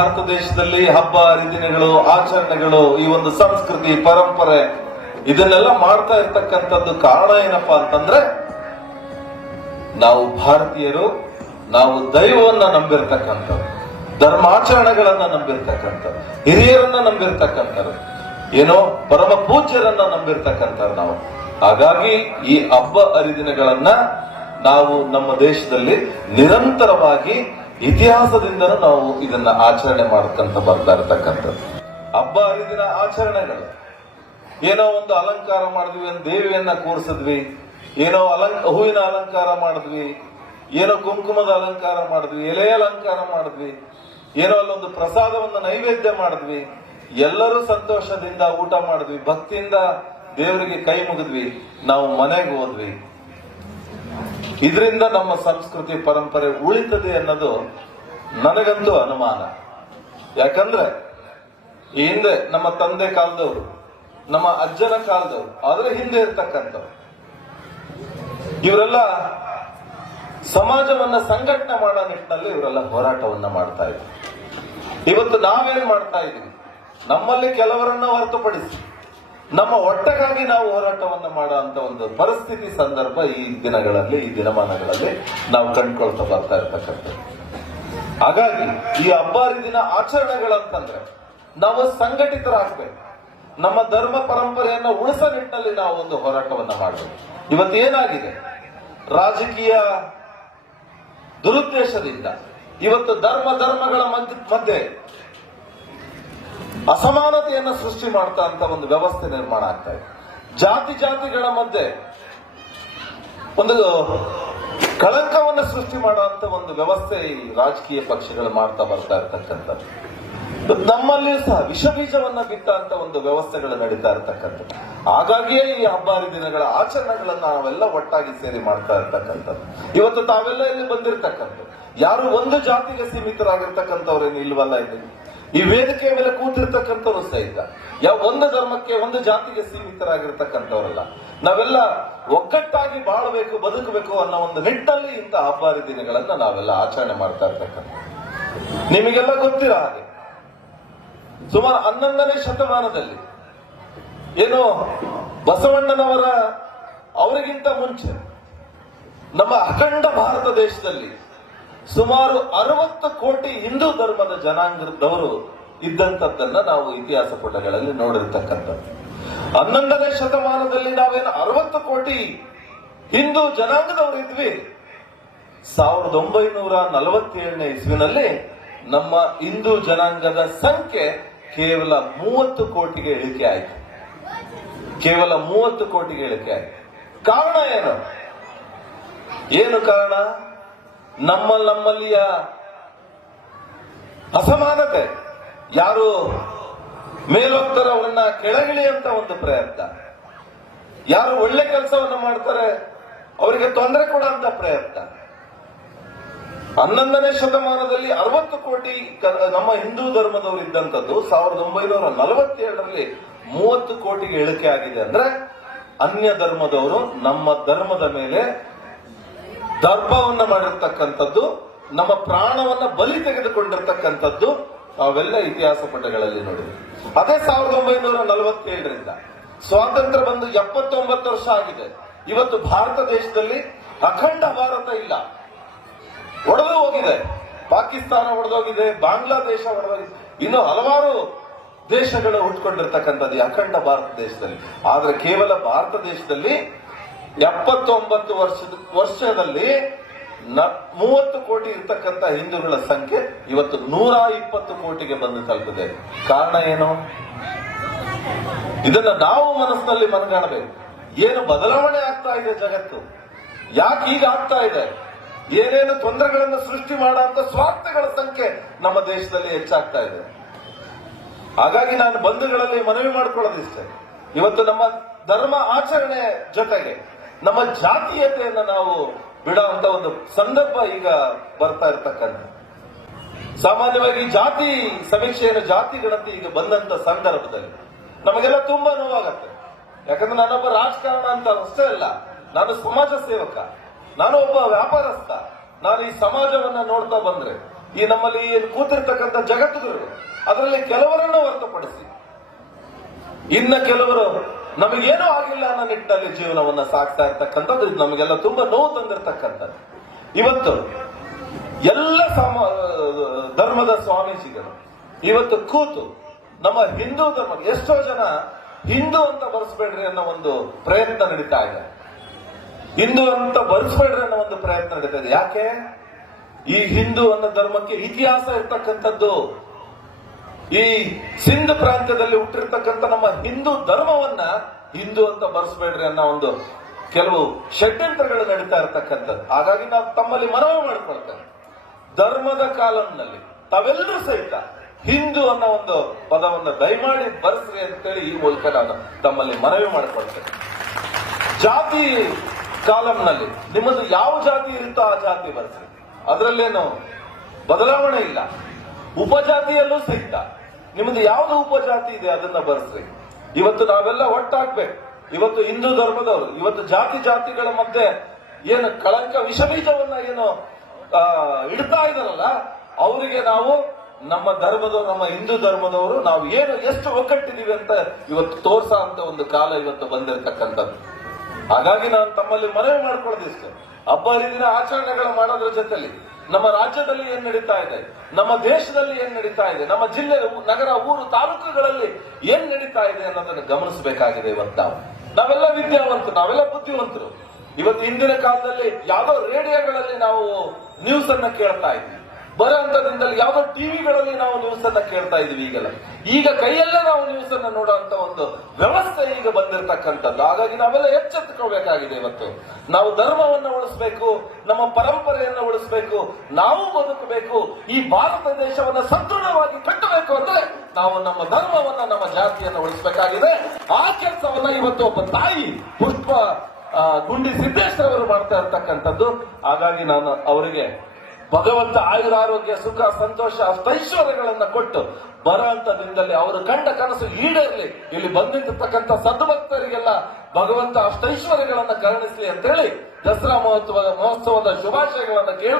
ಭಾರತ ದೇಶದಲ್ಲಿ ಹಬ್ಬ, ಹರಿದಿನಗಳು, ಆಚರಣೆಗಳು ಈ ಒಂದು ಸಂಸ್ಕೃತಿ, ಪರಂಪರೆ ಇದನ್ನೆಲ್ಲ ಮಾಡ್ತಾ ಇರ್ತಕ್ಕಂಥದ್ದು ಕಾರಣ ಏನಪ್ಪಾ ಅಂತಂದ್ರೆ ನಾವು ಭಾರತೀಯರು, ನಾವು ದೈವವನ್ನ ನಂಬಿರ್ತಕ್ಕಂಥವ್ರು, ಧರ್ಮಾಚರಣೆಗಳನ್ನ ನಂಬಿರ್ತಕ್ಕಂಥವ್ರು, ಹಿರಿಯರನ್ನ ನಂಬಿರ್ತಕ್ಕಂಥವ್ರು, ಏನೋ ಪರಮ ಪೂಜ್ಯರನ್ನ ನಂಬಿರ್ತಕ್ಕಂಥವ್ರು ನಾವು. ಹಾಗಾಗಿ ಈ ಹಬ್ಬ, ಹರಿದಿನಗಳನ್ನ ನಾವು ನಮ್ಮ ದೇಶದಲ್ಲಿ ನಿರಂತರವಾಗಿ ಇತಿಹಾಸದಿಂದಲೂ ನಾವು ಇದನ್ನ ಆಚರಣೆ ಮಾಡತಕ್ಕಂತ ಬರ್ತಾ ಇರತಕ್ಕಂಥದ್ದು. ಹಬ್ಬ ಹರಿದಿನ ಆಚರಣೆಗಳು. ಏನೋ ಒಂದು ಅಲಂಕಾರ ಮಾಡಿದ್ವಿ ಒಂದು ದೇವಿಯನ್ನ ಕೂರಿಸಿದ್ವಿ. ಏನೋ ಅಲಂ, ಹೂವಿನ ಅಲಂಕಾರ ಮಾಡಿದ್ವಿ. ಏನೋ ಕುಂಕುಮದ ಅಲಂಕಾರ ಮಾಡಿದ್ವಿ. ಎಲೆ ಅಲಂಕಾರ ಮಾಡಿದ್ವಿ. ಏನೋ ಅಲ್ಲೊಂದು ಪ್ರಸಾದವನ್ನು ನೈವೇದ್ಯ ಮಾಡಿದ್ವಿ. ಎಲ್ಲರೂ ಸಂತೋಷದಿಂದ ಊಟ ಮಾಡಿದ್ವಿ. ಭಕ್ತಿಯಿಂದ ದೇವರಿಗೆ ಕೈ ಮುಗಿದ್ವಿ. ನಾವು ಮನೆಗೆ ಹೋದ್ವಿ. ಇದರಿಂದ ನಮ್ಮ ಸಂಸ್ಕೃತಿ ಪರಂಪರೆ ಉಳಿತದೆ ಅನ್ನೋದು ನನಗಂತೂ ಅನುಮಾನ. ಯಾಕಂದ್ರೆ, ಈ ಹಿಂದೆ ನಮ್ಮ ತಂದೆ ಕಾಲದವರು, ನಮ್ಮ ಅಜ್ಜನ ಕಾಲದವರು ಅದರ ಹಿಂದೆ ಇರ್ತಕ್ಕಂಥವ್ರು, ಇವರೆಲ್ಲ ಸಮಾಜವನ್ನ ಸಂಘಟನೆ ಮಾಡೋ ನಿಟ್ಟಿನಲ್ಲಿ ಇವರೆಲ್ಲ ಹೋರಾಟವನ್ನ ಮಾಡ್ತಾ ಇದ್ರು. ಇವತ್ತು ನಾವೇನ್ ಮಾಡ್ತಾ ಇದೀವಿ? ನಮ್ಮಲ್ಲಿ ಕೆಲವರನ್ನ ಹೊರತುಪಡಿಸಿ ನಮ್ಮ ಒಟ್ಟಗಾಗಿ ನಾವು ಹೋರಾಟವನ್ನು ಮಾಡೋ ಅಂತ ಒಂದು ಪರಿಸ್ಥಿತಿ ಸಂದರ್ಭ ಈ ದಿನಗಳಲ್ಲಿ, ಈ ದಿನಮಾನಗಳಲ್ಲಿ ನಾವು ಕಂಡುಕೊಳ್ತಾ ಬರ್ತಾ ಇರ್ತಕ್ಕಂಥದ್ದು. ಹಾಗಾಗಿ ಈ ಹಬ್ಬ ದಿನ ಆಚರಣೆಗಳಂತಂದ್ರೆ ನಾವು ಸಂಘಟಿತರಾಗ್ಬೇಕು. ನಮ್ಮ ಧರ್ಮ ಪರಂಪರೆಯನ್ನ ಉಳಿಸೋ ನಿಟ್ಟಿನಲ್ಲಿ ನಾವು ಒಂದು ಹೋರಾಟವನ್ನು ಮಾಡಬೇಕು. ಇವತ್ತು ಏನಾಗಿದೆ? ರಾಜಕೀಯ ದುರುದ್ದೇಶದಿಂದ ಇವತ್ತು ಧರ್ಮ ಧರ್ಮಗಳ ಮಧ್ಯೆ ಅಸಮಾನತೆಯನ್ನ ಸೃಷ್ಟಿ ಮಾಡ್ತಾ ಅಂತ ಒಂದು ವ್ಯವಸ್ಥೆ ನಿರ್ಮಾಣ ಆಗ್ತಾ ಇದೆ. ಜಾತಿ ಜಾತಿಗಳ ಮಧ್ಯೆ ಒಂದು ಕಳಂಕವನ್ನು ಸೃಷ್ಟಿ ಮಾಡುವಂತ ಒಂದು ವ್ಯವಸ್ಥೆ ಈ ರಾಜಕೀಯ ಪಕ್ಷಗಳು ಮಾಡ್ತಾ ಬರ್ತಾ ಇರ್ತಕ್ಕಂಥದ್ದು. ನಮ್ಮಲ್ಲಿಯೂ ಸಹ ವಿಷ ಬೀಜವನ್ನ ಅಂತ ಒಂದು ವ್ಯವಸ್ಥೆಗಳು ನಡೀತಾ ಇರ್ತಕ್ಕಂಥದ್ದು. ಹಾಗಾಗಿಯೇ ಈ ಹಬ್ಬ ಹರಿದಿನಗಳ ಆಚರಣೆಗಳನ್ನ ನಾವೆಲ್ಲ ಒಟ್ಟಾಗಿ ಸೇರಿ ಮಾಡ್ತಾ ಇರ್ತಕ್ಕಂಥದ್ದು. ಇವತ್ತು ತಾವೆಲ್ಲ ಇಲ್ಲಿ ಬಂದಿರ್ತಕ್ಕಂಥದ್ದು. ಯಾರು ಒಂದು ಜಾತಿಗೆ ಸೀಮಿತರಾಗಿರ್ತಕ್ಕಂಥವ್ರೇನು ಇಲ್ವಲ್ಲ ಇಲ್ಲಿ? ಈ ವೇದಿಕೆಯ ಮೇಲೆ ಕೂತಿರ್ತಕ್ಕಂಥವ್ರು ಸಹಿತ ಯಾವ ಒಂದು ಧರ್ಮಕ್ಕೆ ಒಂದು ಜಾತಿಗೆ ಸೀಮಿತರಾಗಿರ್ತಕ್ಕಂಥವ್ರಲ್ಲ. ನಾವೆಲ್ಲ ಒಗ್ಗಟ್ಟಾಗಿ ಬಾಳಬೇಕು, ಬದುಕಬೇಕು ಅನ್ನೋ ಒಂದು ನಿಟ್ಟಲ್ಲಿ ಇಂಥ ಹಬ್ಬಾರಿ ದಿನಗಳನ್ನ ನಾವೆಲ್ಲ ಆಚರಣೆ ಮಾಡ್ತಾ ಇರ್ತಕ್ಕಂಥ ನಿಮಗೆಲ್ಲ ಗೊತ್ತಿರ ಹಾಗೆ. ಸುಮಾರು ಹನ್ನೊಂದನೇ ಶತಮಾನದಲ್ಲಿ ಏನು ಬಸವಣ್ಣನವರ ಅವರಿಗಿಂತ ಮುಂಚೆ ನಮ್ಮ ಅಖಂಡ ಭಾರತ ದೇಶದಲ್ಲಿ ಸುಮಾರು ಅರವತ್ತು ಕೋಟಿ ಹಿಂದೂ ಧರ್ಮದ ಜನಾಂಗದವರು ಇದ್ದಂಥದ್ದನ್ನ ನಾವು ಇತಿಹಾಸ ಪುಟಗಳಲ್ಲಿ ನೋಡಿರ್ತಕ್ಕಂಥದ್ದು. ಹನ್ನೊಂದನೇ ಶತಮಾನದಲ್ಲಿ ನಾವೇನು ಅರವತ್ತು ಕೋಟಿ ಹಿಂದೂ ಜನಾಂಗದವರು ಇದ್ವಿ. ಸಾವಿರದ ಒಂಬೈನೂರ ನಲವತ್ತೇಳನೇ ಇಸ್ವಿನಲ್ಲಿ ನಮ್ಮ ಹಿಂದೂ ಜನಾಂಗದ ಸಂಖ್ಯೆ ಕೇವಲ ಮೂವತ್ತು ಕೋಟಿಗೆ ಇಳಿಕೆ ಆಯಿತು. ಕೇವಲ ಮೂವತ್ತು ಕೋಟಿಗೆ ಇಳಿಕೆ ಆಯಿತು. ಕಾರಣ ಏನು? ಏನು ಕಾರಣ? ನಮ್ಮ ನಮ್ಮಲ್ಲಿಯ ಅಸಮಾನತೆ. ಯಾರು ಮೇಲೋಗ್ತಾರ ಅವರನ್ನ ಕೆಳಗಿಳಿಯಂತ ಒಂದು ಪ್ರಯತ್ನ. ಯಾರು ಒಳ್ಳೆ ಕೆಲಸವನ್ನ ಮಾಡ್ತಾರೆ, ಅವರಿಗೆ ತೊಂದರೆ ಕೊಡುವಂತ ಪ್ರಯತ್ನ. ಹನ್ನೊಂದನೇ ಶತಮಾನದಲ್ಲಿ ಅರವತ್ತು ಕೋಟಿ ನಮ್ಮ ಹಿಂದೂ ಧರ್ಮದವರು ಇದ್ದಂಥದ್ದು ಸಾವಿರದ ಒಂಬೈನೂರ ನಲವತ್ತೇಳರಲ್ಲಿ ಮೂವತ್ತು ಕೋಟಿಗೆ ಇಳಿಕೆ ಆಗಿದೆ ಅಂದ್ರೆ ಅನ್ಯ ಧರ್ಮದವರು ನಮ್ಮ ಧರ್ಮದ ಮೇಲೆ ದರ್ಪವನ್ನ ಮಾಡಿರ್ತಕ್ಕಂಥದ್ದು, ನಮ್ಮ ಪ್ರಾಣವನ್ನ ಬಲಿ ತೆಗೆದುಕೊಂಡಿರ್ತಕ್ಕಂಥದ್ದು ನಾವೆಲ್ಲ ಇತಿಹಾಸ ಪುಟಗಳಲ್ಲಿ ನೋಡಿದ್ವಿ ಅದೇ ಸಾವಿರದ ಒಂಬೈನೂರ ನಲವತ್ತೇಳರಿಂದ ಸ್ವಾತಂತ್ರ್ಯ ಬಂದು ಎಪ್ಪತ್ತೊಂಬತ್ತು ವರ್ಷ ಆಗಿದೆ. ಇವತ್ತು ಭಾರತ ದೇಶದಲ್ಲಿ ಅಖಂಡ ಭಾರತ ಇಲ್ಲ. ಒಡೆದು ಹೋಗಿದೆ. ಪಾಕಿಸ್ತಾನ ಒಡೆದೋಗಿದೆ, ಬಾಂಗ್ಲಾದೇಶ ಒಡೆದೋಗಿದೆ. ಇನ್ನು ಹಲವಾರು ದೇಶಗಳು ಹುಟ್ಕೊಂಡಿರ್ತಕ್ಕಂಥದ್ದು ಅಖಂಡ ಭಾರತ ದೇಶದಲ್ಲಿ. ಆದ್ರೆ ಕೇವಲ ಭಾರತ ದೇಶದಲ್ಲಿ ಎಪ್ಪತ್ತೊಂಬತ್ತು ವರ್ಷದ, ವರ್ಷದಲ್ಲಿ ಮೂವತ್ತು ಕೋಟಿ ಇರ್ತಕ್ಕಂಥ ಹಿಂದೂಗಳ ಸಂಖ್ಯೆ ಇವತ್ತು ನೂರ ಇಪ್ಪತ್ತು ಕೋಟಿಗೆ ಬಂದು ತಲುಪಿದೆ. ಕಾರಣ ಏನು? ಇದನ್ನ ನಾವು ಮನಸ್ಸಿನಲ್ಲಿ ಮನಗಾಣಬೇಕು. ಏನು ಬದಲಾವಣೆ ಆಗ್ತಾ ಇದೆ ಜಗತ್ತು? ಯಾಕೆ ಈಗ ಆಗ್ತಾ ಇದೆ? ಏನೇನು ತೊಂದರೆಗಳನ್ನು ಸೃಷ್ಟಿ ಮಾಡುವಂತ ಸ್ವಾರ್ಥಗಳ ಸಂಖ್ಯೆ ನಮ್ಮ ದೇಶದಲ್ಲಿ ಹೆಚ್ಚಾಗ್ತಾ ಇದೆ. ಹಾಗಾಗಿ ನಾನು ಬಂಧುಗಳಲ್ಲಿ ಮನವಿ ಮಾಡಿಕೊಳ್ಳೋದಿಷ್ಟೇ. ಇವತ್ತು ನಮ್ಮ ಧರ್ಮ ಆಚರಣೆ ಜೊತೆಗೆ ನಮ್ಮ ಜಾತೀಯತೆಯನ್ನು ನಾವು ಬಿಡುವಂತ ಒಂದು ಸಂದರ್ಭ ಈಗ ಬರ್ತಾ ಇರ್ತಕ್ಕಂಥ ಸಾಮಾನ್ಯವಾಗಿ ಜಾತಿ ಸಮೀಕ್ಷೆಯನ್ನು ಜಾತಿ ಗಣತಿ ಈಗ ಬಂದಂತ ಸಂದರ್ಭದಲ್ಲಿ ನಮಗೆಲ್ಲ ತುಂಬಾ ನೋವಾಗತ್ತೆ. ಯಾಕಂದ್ರೆ ನಾನೊಬ್ಬ ರಾಜಕಾರಣ ಅಂತ ಅಷ್ಟೇ ಅಲ್ಲ, ನಾನು ಸಮಾಜ ಸೇವಕ, ನಾನು ಒಬ್ಬ ವ್ಯಾಪಾರಸ್ಥ, ನಾನು ಈ ಸಮಾಜವನ್ನ ನೋಡ್ತಾ ಬಂದ್ರೆ, ಈ ನಮ್ಮಲ್ಲಿ ಕೂತಿರ್ತಕ್ಕಂಥ ಜಗತ್ತುಗಳು, ಅದರಲ್ಲಿ ಕೆಲವರನ್ನ ಹೊರತುಪಡಿಸಿ, ಇನ್ನ ಕೆಲವರು ನಮಗೇನೂ ಆಗಿಲ್ಲ ಅನ್ನೋ ನಿಟ್ಟಿನಲ್ಲಿ ಜೀವನವನ್ನ ಸಾಕ್ತಾ ಇರ್ತಕ್ಕಂಥದ್ದು. ಇದು ನಮಗೆಲ್ಲ ತುಂಬಾ ನೋವು ತಂದಿರತಕ್ಕಂಥದ್ದು. ಇವತ್ತು ಎಲ್ಲ ಸಮ ಧರ್ಮದ ಸ್ವಾಮೀಜಿಗಳು ಇವತ್ತು ಕೂತು ನಮ್ಮ ಹಿಂದೂ ಧರ್ಮ, ಎಷ್ಟೋ ಜನ ಹಿಂದೂ ಅಂತ ಬರೆಸ್ಬೇಡ್ರಿ ಅನ್ನೋ ಒಂದು ಪ್ರಯತ್ನ ನಡೀತಾ ಇದೆ. ಹಿಂದೂ ಅಂತ ಬರೆಸ್ಬೇಡ್ರಿ ಅನ್ನೋ ಒಂದು ಪ್ರಯತ್ನ ನಡೀತಾ ಇದೆ. ಯಾಕೆ? ಈ ಹಿಂದೂ ಅನ್ನೋ ಧರ್ಮಕ್ಕೆ ಇತಿಹಾಸ ಇರ್ತಕ್ಕಂಥದ್ದು ಈ ಸಿಂಧ್ ಪ್ರಾಂತ್ಯದಲ್ಲಿ ಹುಟ್ಟಿರ್ತಕ್ಕಂಥ ನಮ್ಮ ಹಿಂದೂ ಧರ್ಮವನ್ನ ಹಿಂದೂ ಅಂತ ಬರೆಸ್ಬೇಡ್ರಿ ಅನ್ನೋ ಒಂದು ಕೆಲವು ಷಡ್ಯಂತ್ರಗಳು ನಡೀತಾ ಇರತಕ್ಕಂಥದ್ದು. ಹಾಗಾಗಿ ನಾವು ತಮ್ಮಲ್ಲಿ ಮನವಿ ಮಾಡ್ಕೊಳ್ತೇವೆ. ಧರ್ಮದ ಕಾಲಂನಲ್ಲಿ ತಾವೆಲ್ಲರೂ ಸಹಿತ ಹಿಂದೂ ಅನ್ನೋ ಒಂದು ಪದವನ್ನು ದಯಮಾಡಿ ಬರೆಸ್ರಿ ಅಂತೇಳಿ ಈ ಮೂಲಕ ನಾನು ತಮ್ಮಲ್ಲಿ ಮನವಿ ಮಾಡಿಕೊಳ್ತೇನೆ. ಜಾತಿ ಕಾಲಂನಲ್ಲಿ ನಿಮ್ಮದು ಯಾವ ಜಾತಿ ಇರುತ್ತೋ ಆ ಜಾತಿ ಬರೆಸ್ರಿ. ಅದರಲ್ಲೇನು ಬದಲಾವಣೆ ಇಲ್ಲ. ಉಪಜಾತಿಯಲ್ಲೂ ಸಹಿತ ನಿಮ್ಮದು ಯಾವ್ದು ಉಪಜಾತಿ ಇದೆ ಅದನ್ನ ಬರೆಸ್ರಿ. ಇವತ್ತು ನಾವೆಲ್ಲ ಒಟ್ಟಾಗ್ಬೇಕು. ಇವತ್ತು ಹಿಂದೂ ಧರ್ಮದವರು, ಇವತ್ತು ಜಾತಿ ಜಾತಿಗಳ ಮಧ್ಯೆ ಏನು ಕಳಂಕ ವಿಷಬೀಜವನ್ನ ಏನು ಇಡ್ತಾ ಇದಾರಲ್ಲ ಅವರಿಗೆ ನಾವು ನಮ್ಮ ಧರ್ಮದವರು, ನಮ್ಮ ಹಿಂದೂ ಧರ್ಮದವರು ನಾವು ಏನು ಎಷ್ಟು ಒಗ್ಗಟ್ಟಿದೀವಿ ಅಂತ ಇವತ್ತು ತೋರ್ಸ ಅಂತ ಒಂದು ಕಾಲ ಇವತ್ತು ಬಂದಿರತಕ್ಕಂಥದ್ದು. ಹಾಗಾಗಿ ನಾನು ತಮ್ಮಲ್ಲಿ ಮನವಿ ಮಾಡ್ಕೊಳ್ಳೋದಿಷ್ಟು. ಹಬ್ಬ ಹರಿದಿನ ಆಚರಣೆಗಳು ಮಾಡೋದ್ರ ಜೊತೆಲಿ ನಮ್ಮ ರಾಜ್ಯದಲ್ಲಿ ಏನ್ ನಡೀತಾ ಇದೆ? ನಮ್ಮ ದೇಶದಲ್ಲಿ ಏನ್ ನಡೀತಾ ಇದೆ? ನಮ್ಮ ಜಿಲ್ಲೆ, ನಗರ, ಊರು, ತಾಲೂಕುಗಳಲ್ಲಿ ಏನ್ ನಡೀತಾ ಇದೆ ಅನ್ನೋದನ್ನು ಗಮನಿಸಬೇಕಾಗಿದೆ ಇವತ್ತು ನಾವು. ನಾವೆಲ್ಲ ವಿದ್ಯಾವಂತರು, ನಾವೆಲ್ಲ ಬುದ್ಧಿವಂತರು. ಇವತ್ತು ಹಿಂದಿನ ಕಾಲದಲ್ಲಿ ಯಾವ್ದೋ ರೇಡಿಯೋಗಳಲ್ಲಿ ನಾವು ನ್ಯೂಸ್ ಅನ್ನ ಕೇಳ್ತಾ ಇದ್ವಿ. ಬರೋ ದಿನದಲ್ಲಿ ಯಾವ್ದೋ ಟಿವಿಗಳಲ್ಲಿ ನಾವು ನ್ಯೂಸ್ ಕೇಳ್ತಾ ಇದೀವಿ ಈಗೆಲ್ಲ. ಈಗ ಕೈಯಲ್ಲೇ ನಾವು ನ್ಯೂಸ್ ಅನ್ನ ನೋಡುವಂತ ಒಂದು ವ್ಯವಸ್ಥೆ ಈಗ ಬಂದಿರತಕ್ಕಂಥದ್ದು. ಹಾಗಾಗಿ ನಾವೆಲ್ಲ ಎಚ್ಚೆತ್ತುಕೋಬೇಕಾಗಿದೆ ಇವತ್ತು. ನಾವು ಧರ್ಮವನ್ನ ಉಳಿಸ್ಬೇಕು, ನಮ್ಮ ಪರಂಪರೆಯನ್ನ ಉಳಿಸ್ಬೇಕು, ನಾವು ಬದುಕಬೇಕು, ಈ ಭಾರತ ದೇಶವನ್ನ ಸದೃಢವಾಗಿ ಕಟ್ಟಬೇಕು ಅಂದ್ರೆ ನಾವು ನಮ್ಮ ಧರ್ಮವನ್ನ, ನಮ್ಮ ಜಾತಿಯನ್ನ ಉಳಿಸಬೇಕಾಗಿದೆ. ಆ ಕೆಲಸವನ್ನ ಇವತ್ತು ಒಬ್ಬ ತಾಯಿ ಪುಷ್ಪ ಗುಂಡಿ ಸಿದ್ದೇಶ್ವರ ಅವರು ಮಾಡ್ತಾ ಇರ್ತಕ್ಕಂಥದ್ದು. ಹಾಗಾಗಿ ನಾನು ಅವರಿಗೆ ಭಗವಂತ ಆಯುರ ಆರೋಗ್ಯ ಸುಖ, ಸಂತೋಷ ಅಷ್ಟೈಶ್ವರ್ಯಗಳನ್ನ ಕೊಟ್ಟು ಬರುವಂತ ದಿನದಲ್ಲಿ ಅವರು ಕಂಡ ಕನಸು ಈಡೇರಲಿ. ಇಲ್ಲಿ ಬಂದಿರ್ತಕ್ಕಂಥ ಸದ್ಭಕ್ತರಿಗೆಲ್ಲ ಭಗವಂತ ಅಷ್ಟೈಶ್ವರ್ಯಗಳನ್ನ ಕರುಣಿಸಲಿ ಅಂತೇಳಿ ದಸರಾ ಮಹೋತ್ಸವ ಮಹೋತ್ಸವದ ಶುಭಾಶಯಗಳನ್ನ ಕೇಳಿ